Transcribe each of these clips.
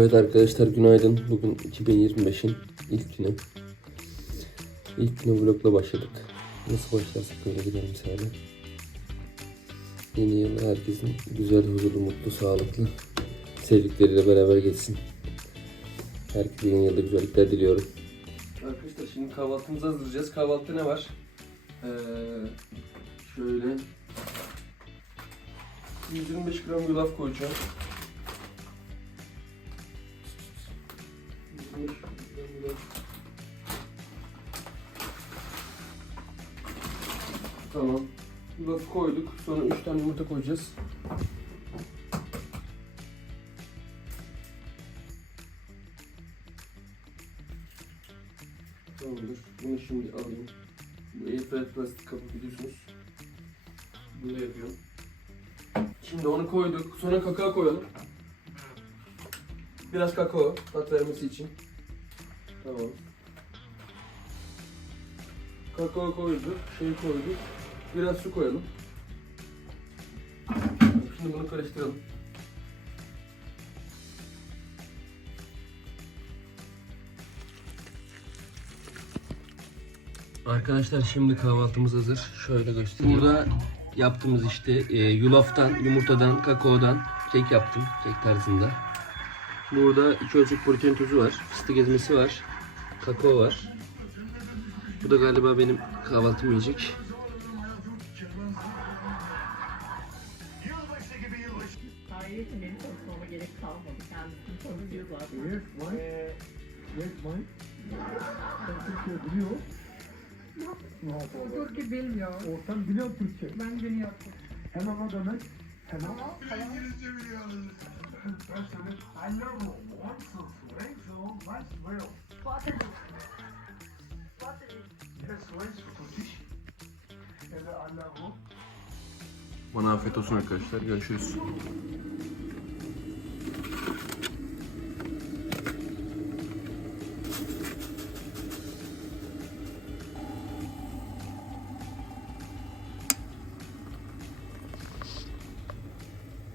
Evet arkadaşlar günaydın. Bugün 2025'in ilk günü. İlk güne vlogla başladık. Nasıl başlarsak öyle gidelim seninle. Yeni yıl herkesin güzel, huzurlu, mutlu, sağlıklı, sevdikleriyle beraber geçsin. Herkese yeni yılda güzellikler diliyorum. Arkadaşlar şimdi kahvaltımızı hazırlayacağız. Kahvaltıda ne var? Ee, şöyle 125 gram yulaf koyacağım. Koyduk. Sonra 3 tane yumurta koyacağız. Tamamdır. Bunu şimdi alayım. Bu airfryer plastik kapı biliyorsunuz. Bunu yapıyorum. Şimdi onu koyduk. Sonra kakao koyalım. Biraz kakao tat vermesi için. Tamam. Kakao koyduk, şey koyduk. Biraz su koyalım. Şimdi bunu karıştıralım. Arkadaşlar şimdi kahvaltımız hazır. Şöyle göstereyim. Burada yaptığımız işte e, yulaftan, yumurtadan, kakaodan kek yaptım. Kek tarzında. Burada iki ölçek protein tozu var. Fıstık ezmesi var. Kakao var. Bu da galiba benim kahvaltımı yiyecek. Benim konuşmama gerek kalmadı. Kendisini konuşuyor zaten. Yes, why? Yes, why? Sen Türkçe biliyor. O Türkçe bilmiyor. Ortam biliyor Türkçe. Ben biliyorum. Hemen o demek. Hemen. Bana afiyet olsun arkadaşlar. Görüşürüz.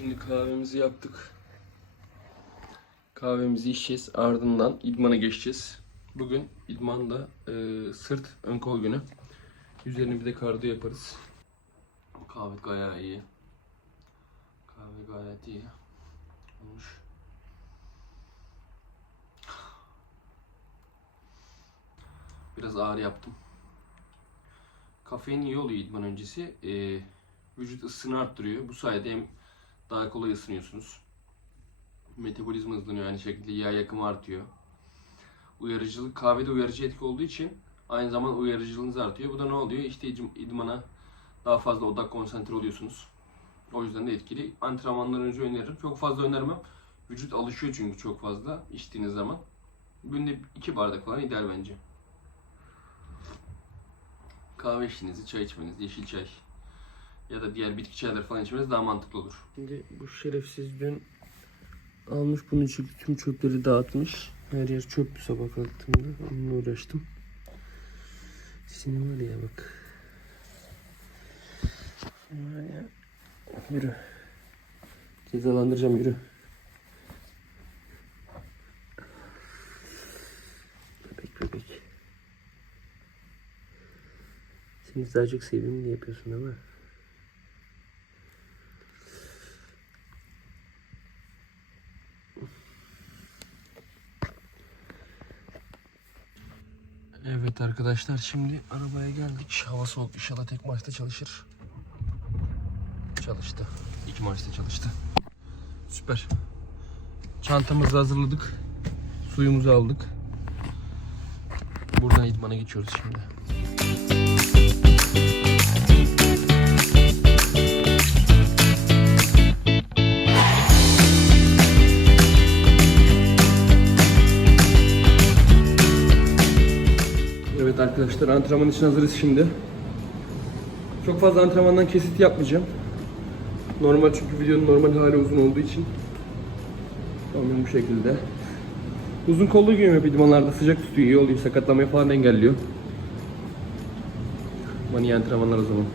Şimdi kahvemizi yaptık. Kahvemizi içeceğiz. Ardından idmana geçeceğiz. Bugün idmanda e, sırt ön kol günü. Üzerine bir de kardiyo yaparız. Kahve gayet iyi. Kahve gayet iyi. Olmuş. Biraz ağır yaptım. Kafein iyi oluyor idman öncesi. Ee, vücut ısısını arttırıyor. Bu sayede hem daha kolay ısınıyorsunuz. Metabolizma hızlanıyor aynı şekilde yağ yakımı artıyor. Uyarıcılık kahvede uyarıcı etki olduğu için aynı zamanda uyarıcılığınız artıyor. Bu da ne oluyor? İşte idmana daha fazla odak konsantre oluyorsunuz. O yüzden de etkili. Antrenmandan önce öneririm. Çok fazla önermem. Vücut alışıyor çünkü çok fazla içtiğiniz zaman. Günde iki bardak falan ideal bence. Kahve içtiğinizi, çay içmeniz, yeşil çay ya da diğer bitki çayları falan içmeniz daha mantıklı olur. Şimdi bu şerefsiz dün almış bunun için tüm çöpleri dağıtmış. Her yer çöp sabah kalktığımda. Onunla uğraştım. Senin var ya bak. Var ya. Yürü. Cezalandıracağım yürü. Bebek bebek. Seni daha çok diye yapıyorsun ama. Evet arkadaşlar şimdi arabaya geldik. Hava soğuk. İnşallah tek maçta çalışır. Çalıştı. İki maçta çalıştı. Süper. Çantamızı hazırladık. Suyumuzu aldık. Buradan idmana geçiyoruz şimdi. Arkadaşlar antrenman için hazırız şimdi. Çok fazla antrenmandan kesit yapmayacağım. Normal çünkü videonun normal hali uzun olduğu için. Tamam bu şekilde. Uzun kollu giyiyorum hep idmanlarda sıcak tutuyor, iyi oluyor, sakatlamayı falan engelliyor. İyi antrenmanlar o zaman.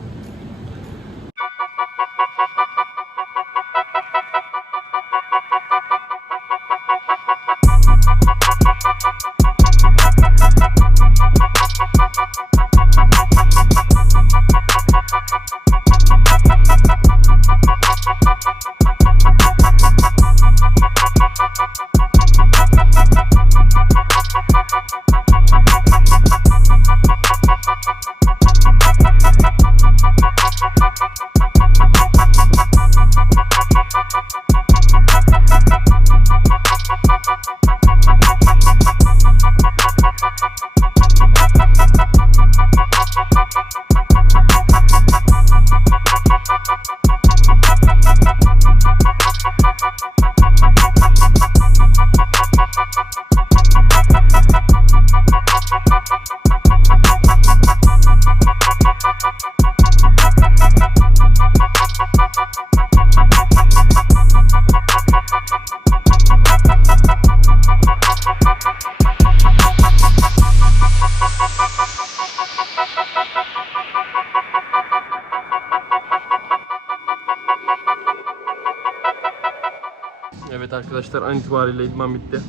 Evet arkadaşlar an itibariyle idman bitti.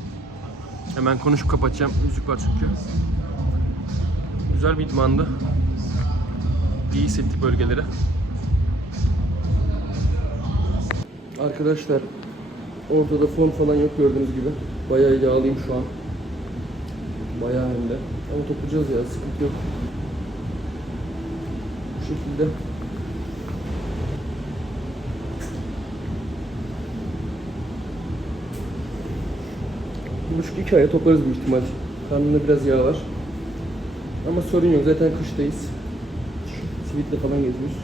Hemen konuşup kapatacağım. Müzik var çünkü. Güzel bir idmandı. İyi hissettik bölgeleri. Arkadaşlar ortada fon falan yok gördüğünüz gibi. Bayağı yağlıyım şu an. Bayağı hem de. Ama toplayacağız ya sıkıntı yok. Bu şekilde. Bir buçuk iki aya toplarız büyük ihtimal. Karnımda biraz yağ var. Ama sorun yok zaten kıştayız. Sivitle falan geziyoruz.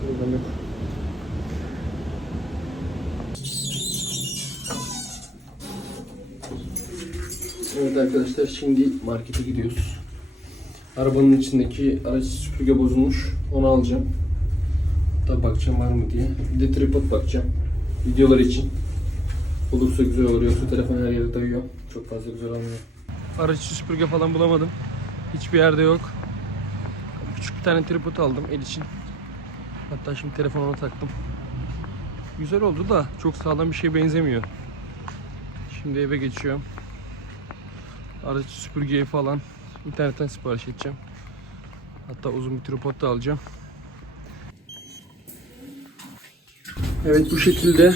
Problem yok. Evet arkadaşlar şimdi markete gidiyoruz. Arabanın içindeki araç süpürge bozulmuş. Onu alacağım. Da bakacağım var mı diye. Bir de tripod bakacağım. Videolar için. Olursa güzel olur yoksa telefon her yere dayıyor. Çok fazla güzel olmuyor. Araç süpürge falan bulamadım. Hiçbir yerde yok. Küçük bir tane tripod aldım el için. Hatta şimdi telefonuma taktım. Güzel oldu da çok sağlam bir şeye benzemiyor. Şimdi eve geçiyorum. Araç süpürgeyi falan internetten sipariş edeceğim. Hatta uzun bir tripod da alacağım. Evet bu şekilde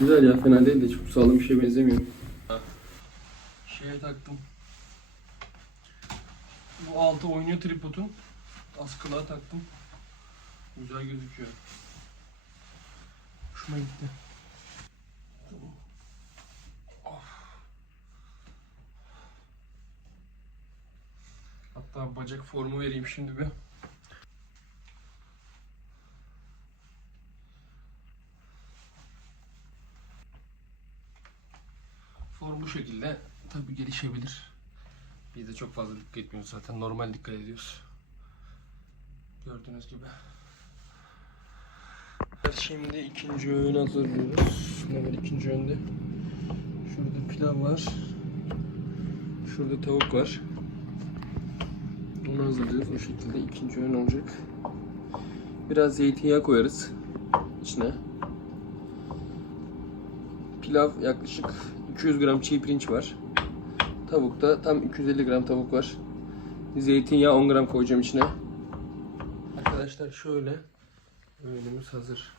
Güzel ya fena değil de çok sağlam bir şeye benzemiyor. Şeye taktım. Bu altı oynuyor tripodun. Askılığa taktım. Güzel gözüküyor. Hoşuma gitti. Hatta bacak formu vereyim şimdi bir. Bu şekilde tabi gelişebilir. Biz de çok fazla dikkat etmiyoruz zaten normal dikkat ediyoruz. Gördüğünüz gibi. Şimdi ikinci öğün hazırlıyoruz. Hemen ikinci öğünde. Şurada pilav var. Şurada tavuk var. Onu hazırlayacağız. O şekilde ikinci öğün olacak. Biraz zeytinyağı koyarız içine. Pilav yaklaşık 200 gram çiğ pirinç var. Tavukta tam 250 gram tavuk var. Zeytinyağı 10 gram koyacağım içine. Arkadaşlar şöyle öğünümüz hazır.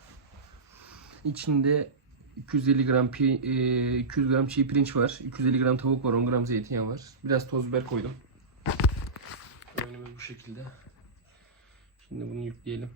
İçinde 250 gram pi, e, 200 gram çiğ pirinç var. 250 gram tavuk var. 10 gram zeytinyağı var. Biraz toz biber koydum. Öğünümüz bu şekilde. Şimdi bunu yükleyelim.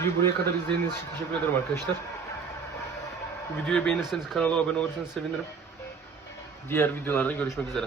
Videoyu buraya kadar izlediğiniz için teşekkür ederim arkadaşlar. Bu videoyu beğenirseniz kanala abone olursanız sevinirim. Diğer videolarda görüşmek üzere.